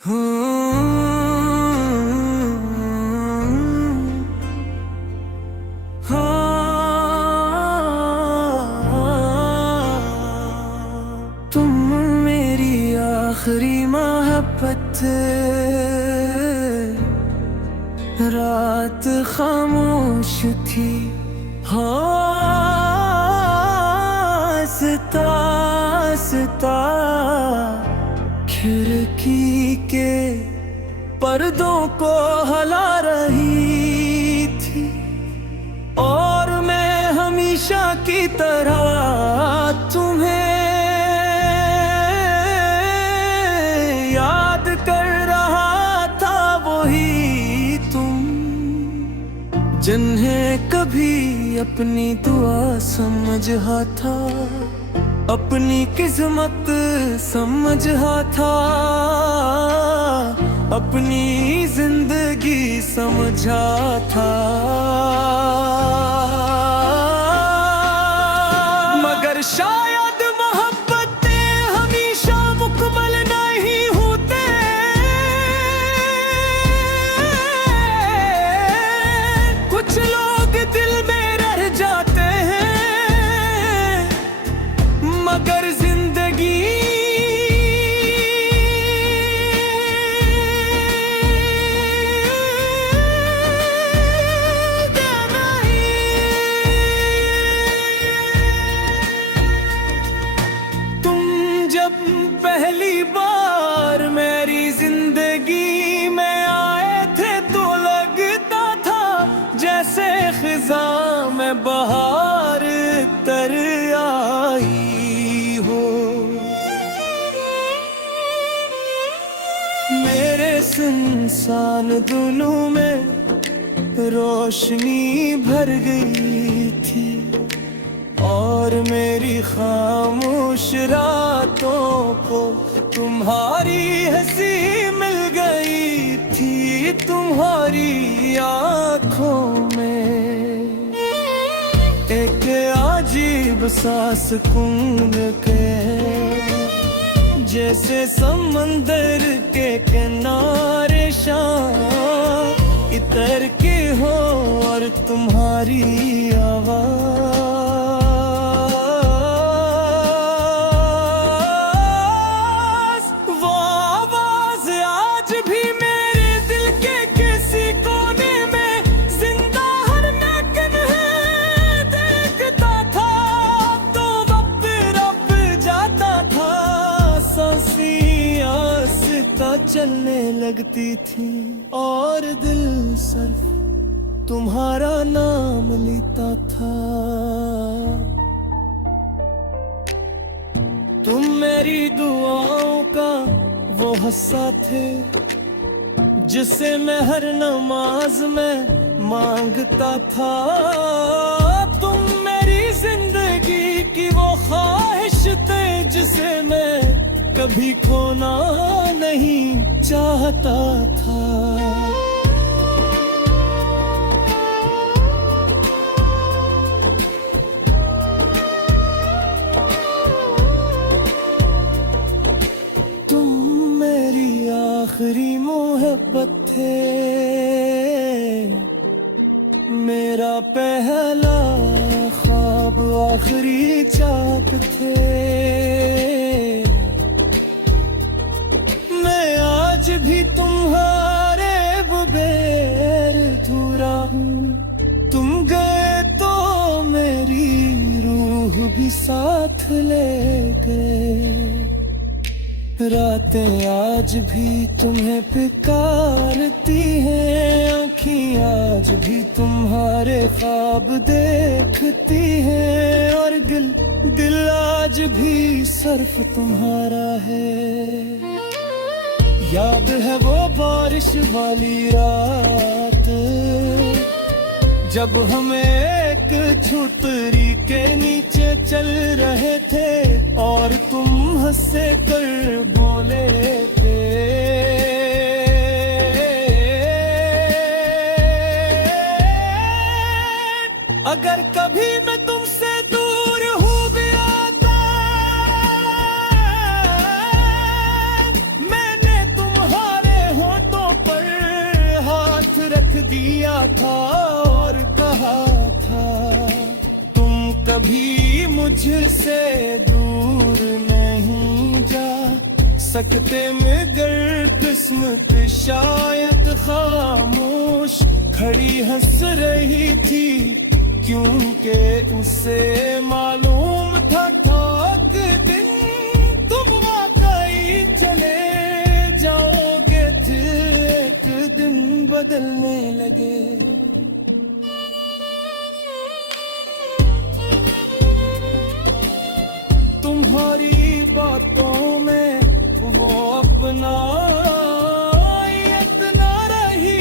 तुम मेरी आखिरी मोहब्बत, रात खामोश थी, हंसता हंसता खिड़की के पर्दों को हला रही थी, और मैं हमेशा की तरह तुम्हें याद कर रहा था। वही तुम जिन्हें कभी अपनी दुआ समझा था, अपनी किस्मत समझा था, अपनी जिंदगी समझा था। मगर शायद मोहब्बतें हमेशा मुकम्मल नहीं होते, कुछ लोग दिल में रह जाते हैं, मगर जिंदगी पहली बार मेरी जिंदगी में आए थे तो लगता था जैसे खिज़ां में बहार तर आई हो। मेरे सुनसान दिलों में रोशनी भर गई थी, और मेरी खामोश रातों को तुम्हारी हंसी मिल गई थी। तुम्हारी आँखों में एक अजीब सा सुकून के, जैसे समंदर के किनारे शाम इतर के हो, और तुम्हारी आवाज़ चलने लगती थी, और दिल सिर्फ तुम्हारा नाम लेता था। तुम मेरी दुआओं का वो हिस्सा थे, जिसे मैं हर नमाज में मांगता था। तुम मेरी जिंदगी की वो ख्वाहिश थे, जिसे मैं कभी खोना नहीं चाहता था। तुम मेरी आखिरी मोहब्बत थे, मेरा पहला ख्वाब आखिरी चाहत थे। आज भी तुम्हारे बगैर अधूरा हूँ, तुम गए तो मेरी रूह भी साथ ले गए। रातें आज भी तुम्हें पुकारती हैं, आँखें आज भी तुम्हारे ख्वाब देखती हैं, और दिल आज भी सिर्फ तुम्हारा है। याद है वो बारिश वाली रात, जब हम एक छतरी के नीचे चल रहे थे, और तुम हंसे कर बोले थे, अगर कभी मैं तुमसे दूर हो गया था, मैंने तुम्हारा दिया था और कहा था तुम कभी मुझसे दूर नहीं जा सकते, मगर किस्मत शायद खामोश खड़ी हंस रही थी, क्योंकि उसे मालूम था एक दिन तुम वाकई चले जाओगे, फिर एक दिन बदलने लगे। तुम्हारी बातों में वो अपना इतना रही,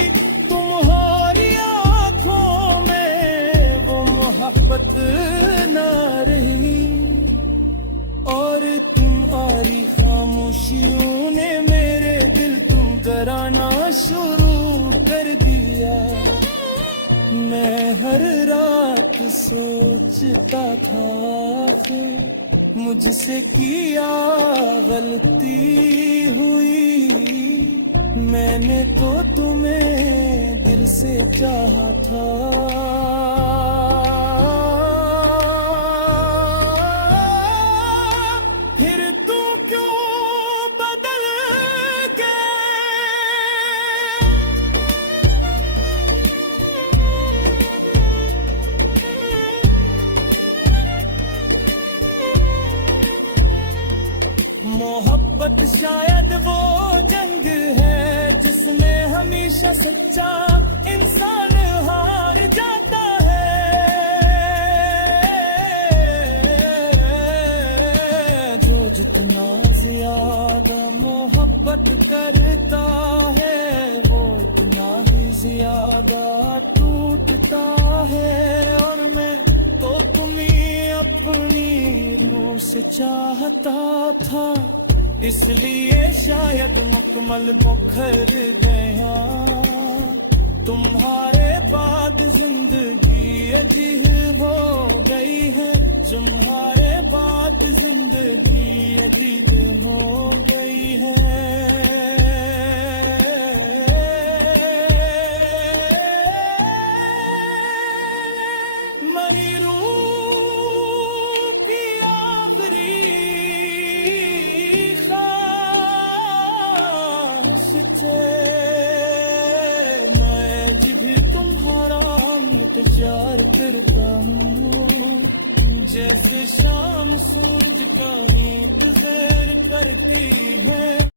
तुम्हारी आंखों में वो मोहब्बत ना रही, और तुम्हारी खामोशियों ने मेरे दिल तुम डराना शुरू कर दिया। मैं हर रात सोचता था फिर मुझसे किया गलती हुई, मैंने तो तुम्हें दिल से चाहा था। फिर तू क्यों बदल गए? मोहब्बत शायद वो जंग है जिसमें हमेशा सच्चा इंसान हार जाता है, जो जितना ज्यादा मोहब्बत करता है वो इतना ही ज्यादा टूटता है, और मैं तो तुम्हें अपनी रूह से चाहता था, इसलिए शायद मुकम्मल बिखर गया। तुम्हारे बाद जिंदगी अजीब हो गई है, तुम्हारे बाद जिंदगी अजीब हो गई है। मरी रूह की आखिरी ख्वाहिश थे, मैं भी तुम्हारा इंतजार करता हूँ, जैसे शाम सूरज का इंतजार करती है।